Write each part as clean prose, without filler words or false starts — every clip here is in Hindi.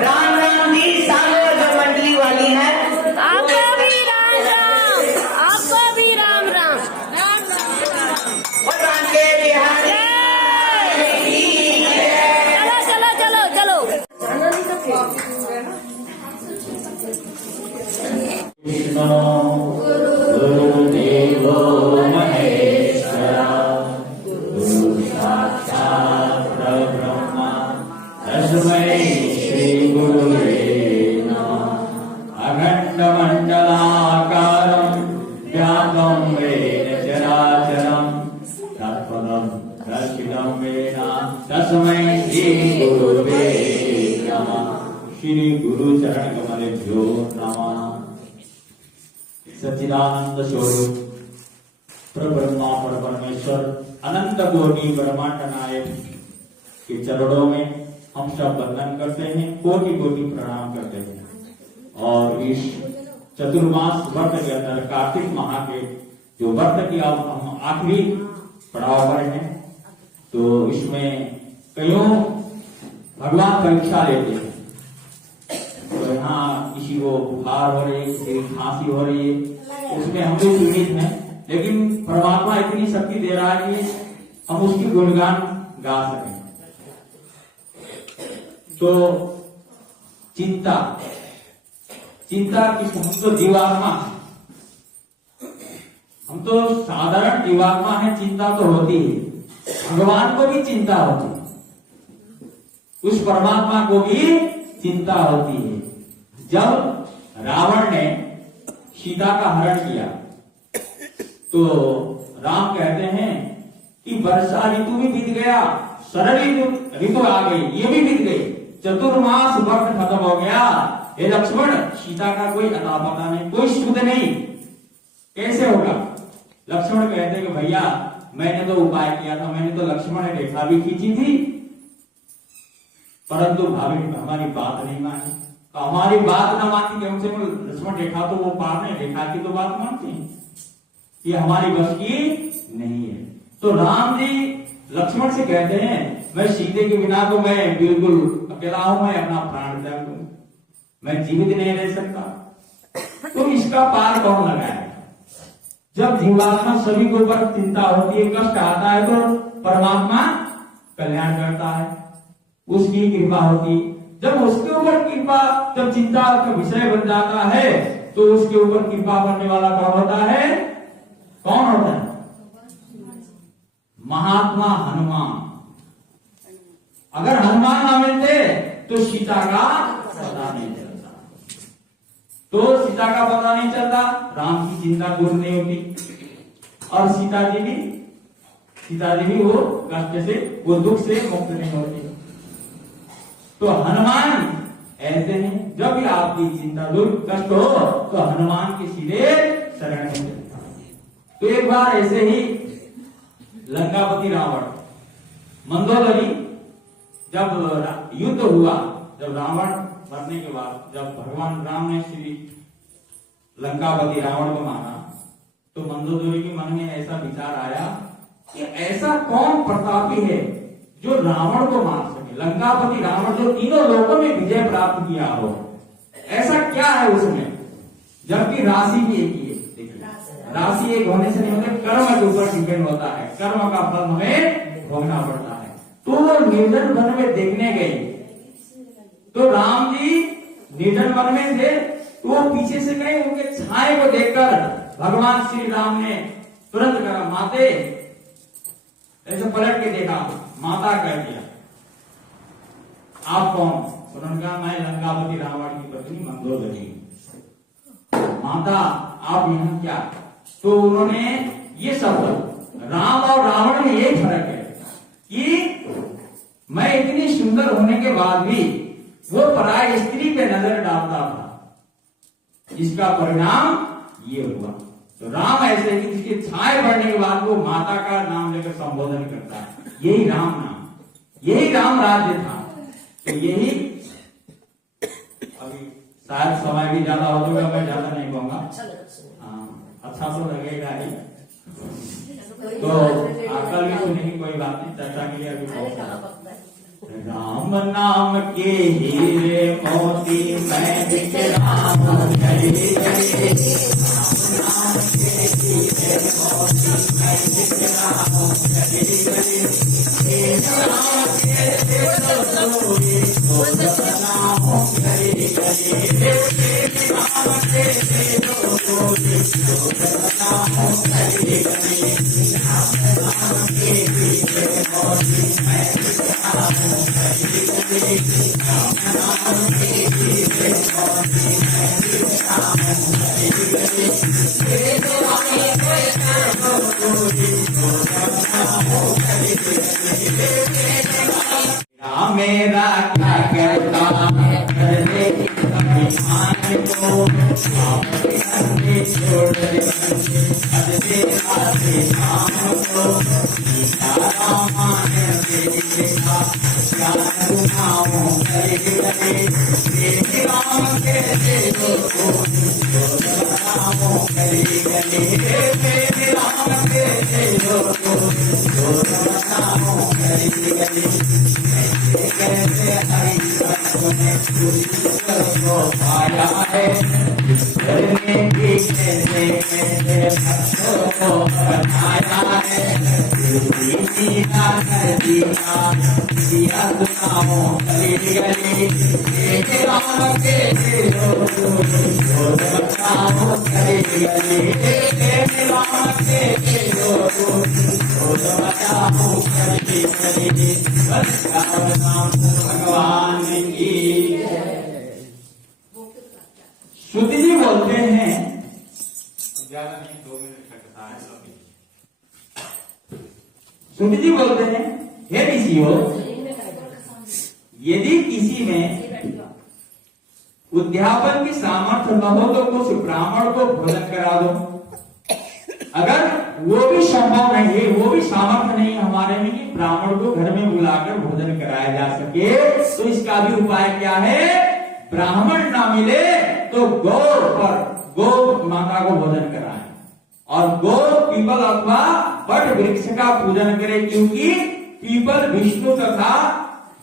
राम राम जी, सामने जो मंडली वाली है आपको भी राम राम, आपको भी राम राम। और राम के बिहारी चलो चलो चलो चलो। गुरुदेवो महेश्वरा गुरु साक्षात् परब्रह्म तस्मै श्री गुरुवे नमः। अखण्डमण्डलाकारं व्याप्तं येन चराचरं तत्पदं दर्शितं येन तस्मै श्री गुरुवे नमः। श्री गुरु चरण कमलेभ्यो नमः। सच्चिदानंद स्वरूप परब्रह्मा परमेश्वर अनंत कोटि ब्रह्मांड नायक के चरणों में हम सब वंदन करते हैं, कोटि कोटि प्रणाम करते हैं। और इस चतुर्मास व्रत के अंदर कार्तिक माह के जो व्रत की अब हम आखिरी पड़ाव पर हैं, तो इसमें कईयों भगवान परीक्षा लेते हैं। तो यहाँ किसी को बुखार हो रही है, किसी को खांसी हो रही है, उसमें हम लोग पीड़ित हैं, लेकिन परमात्मा इतनी शक्ति दे रहा है कि हम उसकी गुणगान गा सकें। तो चिंता चिंता किस, हम तो जीवात्मा, हम तो साधारण जीवात्मा है, चिंता तो होती है। भगवान को भी चिंता होती है, उस परमात्मा को भी चिंता होती है। जब रावण ने सीता का हरण किया तो राम कहते हैं कि वर्षा ऋतु भी बीत गया, शरद ऋतु आ गई, ये भी बीत गई, चतुर्मास व्रत खत्म हो गया। हे लक्ष्मण, सीता का कोई अता पता नहीं, कोई सुध नहीं, कैसे होगा? लक्ष्मण कहते हैं कि भैया मैंने तो उपाय किया था, मैंने तो लक्ष्मण रेखा भी खींची थी, परंतु भाभी हमारी बात नहीं मानी। तो हमारी बात न मानी, कम से कम लक्ष्मण रेखा तो वो पार नहीं, रेखा की तो बात मानती है, ये हमारी बस की नहीं है। तो राम जी लक्ष्मण से कहते हैं मैं सीते के बिना तो मैं बिल्कुल अकेला हूं, मैं अपना प्राण त्याग दूं, मैं जीवित नहीं रह सकता। तो इसका पार कौन लगाएगा? जब जीवात्मा सभी के ऊपर चिंता होती है, कष्ट आता है, तो परमात्मा कल्याण करता है, उसकी कृपा होती। जब उसके ऊपर कृपा, जब चिंता का विषय बन जाता है, तो उसके ऊपर कृपा करने वाला कौन होता है? कौन होता है? महात्मा हनुमान। अगर हनुमान ना मिलते तो सीता का पता नहीं चलता, तो सीता का पता नहीं चलता, राम की चिंता दूर नहीं होती, और सीता जी भी वो कष्ट से, वो दुख से मुक्त नहीं होती। तो हनुमान ऐसे हैं, जब भी आपकी चिंता दूर कष्ट हो तो हनुमान के सीधे शरण में चलता। तो एक बार ऐसे ही लंकापति रावण मंदोदरी जब युद्ध हुआ, जब रावण मरने के बाद जब भगवान राम ने श्री लंकापति रावण को मारा, तो मंदोदरी के मन में ऐसा विचार आया कि ऐसा कौन प्रतापी है जो रावण को मार सके। लंकापति रावण जो तीनों लोकों में विजय प्राप्त किया हो, ऐसा क्या है उसमें? जबकि राशि भी एक ही है। राशि एक होने से नहीं होता, कर्म के ऊपर डिपेंड होता है, कर्म का फल हमें भोगना पड़ता है। तो वो निर्जन वन में देखने गए, तो राम जी निर्जन वन में थे, तो वो पीछे से गए, उनके छाए को देखकर भगवान श्री राम ने तुरंत कहा माते, ऐसे पलट के देखा, माता कह दिया, आप कौन? उन्होंने कहा मैं लंकापति रावण की पत्नी मंदोदरी। माता आप यहाँ क्या? तो उन्होंने ये शब्द, राम और रावण में यही फर्क है कि मैं इतनी सुंदर होने के बाद भी वो पराई स्त्री पे नजर डालता था, जिसका परिणाम ये हुआ। तो राम ऐसे ही जिसकी छाए बढ़ने के बाद वो माता का नाम लेकर संबोधन करता है, यही राम नाम, यही राम राज्य था। तो यही अभी शायद समय भी ज्यादा हो चुका, मैं ज्यादा नहीं कहूंगा। हाँ, अच्छा तो लगेगा ही। तो कल भी सुनेंगे, कोई बात नहीं, चर्चा के लिए अभी बहुत सारा। राम नाम के हीरे मोती मैं बिखराम हरे हरे, राम नाम के हीरे मोती मैं बिखराम हरे हरे, हे राम के सोई तो नाम हरे हरे, हे राम के सोई तो नाम हरे हरे, राम नाम के हीरे मोती मैं बिखराम मेरा क्या करता करने अभिमान को छोड़ पाया है बनाया है, भगवान की। श्रुति जी बोलते हैं, ज्यादा नहीं, 2 मिनट लगता है। श्रुति जी बोलते हैं, हे ऋषियों, यदि किसी में उद्यापन की सामर्थ्य न हो तो कुछ ब्राह्मण को भोजन करा दो। अगर वो भी संभव नहीं है, वो भी सामर्थ्य नहीं है हमारे में कि ब्राह्मण को घर में बुलाकर भोजन कराया जा सके, तो इसका भी उपाय क्या है? ब्राह्मण ना मिले तो गौ माता को भोजन कराएं, और गौ पीपल अथवा वट वृक्ष का पूजन करें, क्योंकि पीपल विष्णु तथा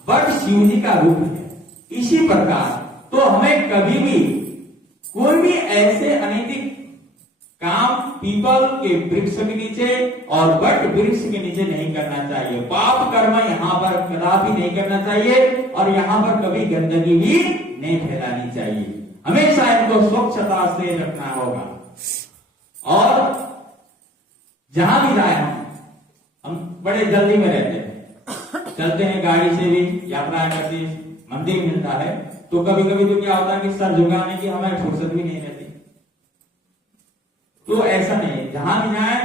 वट शिव जी का रूप है। इसी प्रकार तो हमें कभी भी कोई भी ऐसे अनैतिक काम पीपल के वृक्ष के नीचे और वट वृक्ष के नीचे नहीं करना चाहिए। पाप कर्म यहाँ पर कदापि नहीं करना चाहिए, और यहाँ पर कभी गंदगी भी नहीं फैलानी चाहिए। हमेशा इनको स्वच्छता से रखना होगा। और जहां भी जाए, हम बड़े जल्दी में रहते हैं, चलते हैं गाड़ी से भी, यात्रा करते, मंदिर मिलता है, तो कभी कभी तो क्या होता है कि सर झुकाने की हमें फुर्सत भी नहीं रहती। तो ऐसा नहीं, जहां भी जाए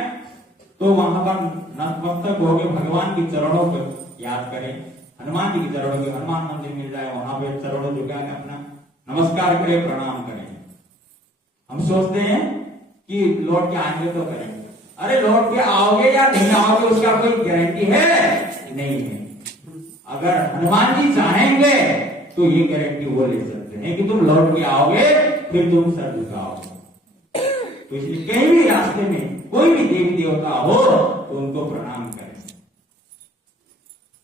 तो वहां पर नतमस्तक होकर भगवान के चरणों को याद करें, हनुमान जी के चरणों के, हनुमान मंदिर मिल जाए वहां पे चरणों झुकाकर अपना नमस्कार करें, प्रणाम करें। हम सोचते हैं कि लौट के आएंगे तो करेंगे, अरे लौट के आओगे या नहीं आओगे उसका कोई गारंटी है नहीं है। अगर हनुमान जी चाहेंगे तो ये गारंटी वो ले सकते हैं कि तुम लौट के आओगे, फिर तुम सर झुकाओगे। तो इसलिए कहीं भी रास्ते में कोई भी देवी देवता हो तो उनको प्रणाम करें।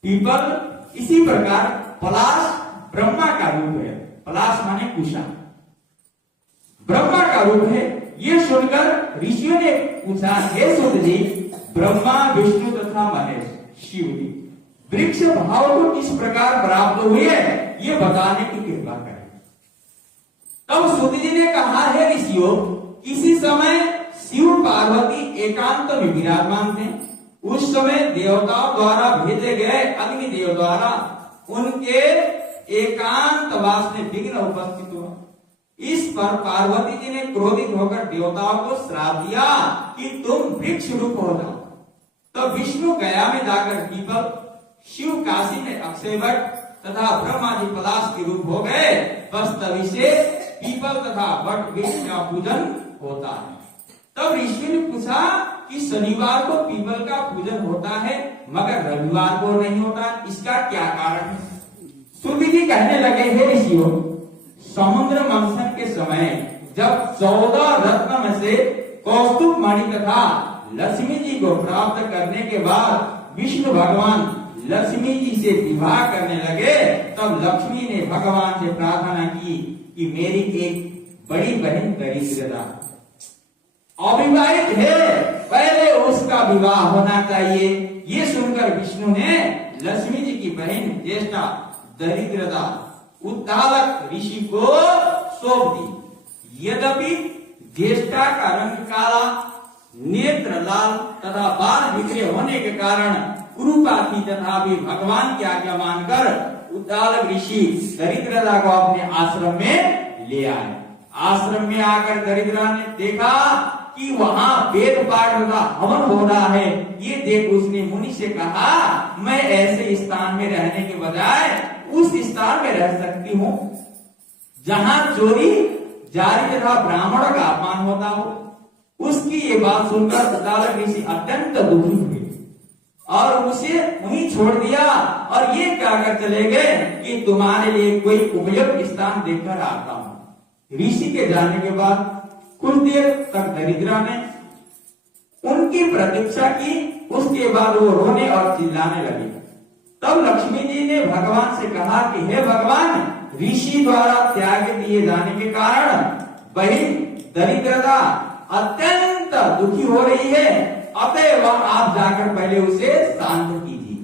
पीपल इसी प्रकार पलाश ब्रह्मा का रूप है। पलाश माने कुशा, ब्रह्मा का रूप है। ये सुनकर ऋषियों ने पूछा, हे सुत जी, ब्रह्मा विष्णु तथा महेश शिव जी वृक्ष भाव को किस प्रकार प्राप्त हुए, ये बताने की कृपा करें। तब सुत जी ने कहा, हे ऋषियों, किसी समय शिव पार्वती एकांत में विराजमान थे। उस समय देवताओं द्वारा भेजे गए अग्निदेव द्वारा उनके एकांतवास में विघ्न उपस्थित हुआ। इस पर पार्वती जी ने क्रोधित होकर देवताओं को श्राप दिया कि तुम वृक्ष रूप हो जाओ। तो विष्णु गया में जाकर पीपल, शिव काशी में अक्षय वट तथा ब्रह्मादि पदार्थ के रूप हो गए, बस तभी से पीपल तथा वट वृक्ष का पूजन होता है। तब ऋषि ने पूछा कि शनिवार को पीपल का पूजन होता है मगर रविवार को नहीं होता, इसका क्या कारण है? सूत जी कहने लगे, हे ऋषियों, समुद्र मंथन के समय जब 14 रत्न में से कौस्तुभ मणि तथा लक्ष्मी जी को प्राप्त करने के बाद विष्णु भगवान लक्ष्मी जी से विवाह करने लगे, तब लक्ष्मी ने भगवान से प्रार्थना की कि मेरी एक बड़ी बहन दरिद्रता अविवाहित है, पहले उसका विवाह होना चाहिए। ये सुनकर विष्णु ने लक्ष्मी जी की बहन ज्येष्ठा दरिद्रता उद्दालक ऋषि को सौंप दी। यद्यपि ज्येष्ठा का रंग काला, नेत्र लाल तथा बाल बिखरे होने के कारण कुरूपा थी, तथा भी भगवान की आज्ञा मानकर उद्दालक ऋषि दरिद्रता को अपने आश्रम में ले आए। आश्रम में आकर दरिद्रा ने देखा कि वहाँ वेद पाठ का हवन हो रहा है। ये देख उसने मुनि से कहा, मैं ऐसे स्थान में रहने के बजाय उस स्थान में रह सकती हूँ जहाँ चोरी जारी तथा ब्राह्मण का अपमान होता हो। उसकी ये बात सुनकर उद्दालक ऋषि अत्यंत दुखी हुए और उसे वहीं छोड़ दिया और ये कहकर चले गए कि तुम्हारे लिए कोई उपयुक्त स्थान देखकर आता हूँ। ऋषि के जाने के बाद कुछ देर तक दरिद्रा ने उनकी प्रतीक्षा की, उसके बाद वो रोने और चिल्लाने लगी। तब लक्ष्मी जी ने भगवान से कहा कि हे भगवान, ऋषि द्वारा त्याग दिए जाने के कारण बहन दरिद्रता अत्यंत दुखी हो रही है, अतएव आप जाकर पहले उसे शांत कीजिए।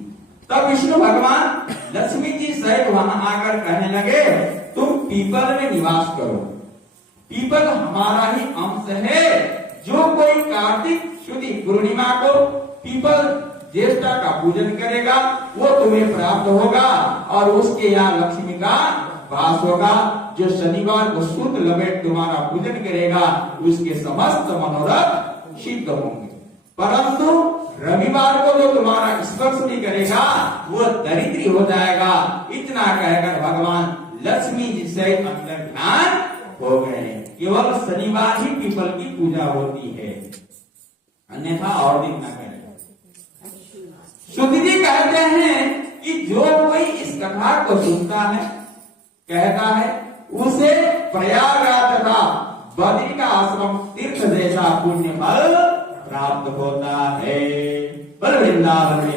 तब विष्णु भगवान लक्ष्मी जी सहित वहां आकर कहने लगे, तुम पीपल में निवास करो। पीपल हमारा ही अंश है। जो कोई कार्तिक शुद्धि पूर्णिमा को पीपल ज्येष्ठा का पूजन करेगा वो तुम्हें प्राप्त होगा और उसके यहाँ लक्ष्मी का वास होगा। जो शनिवार को शुद्ध लपेट तुम्हारा पूजन करेगा उसके समस्त मनोरथ सिद्ध होंगे, परंतु रविवार को जो तुम्हारा स्पर्श भी करेगा वो दरिद्री हो जाएगा। इतना कहकर भगवान लक्ष्मी जी से अंतर ध्यान हो गए। केवल शनिवार ही पीपल की पूजा होती है, अन्यथा और दिन न करें। सुधीजी कहते हैं कि जो कोई इस कथा को सुनता है, कहता है, उसे प्रयागराज तथा बद्री का आश्रम तीर्थ जैसा पुण्य फल प्राप्त होता है। वृंदावन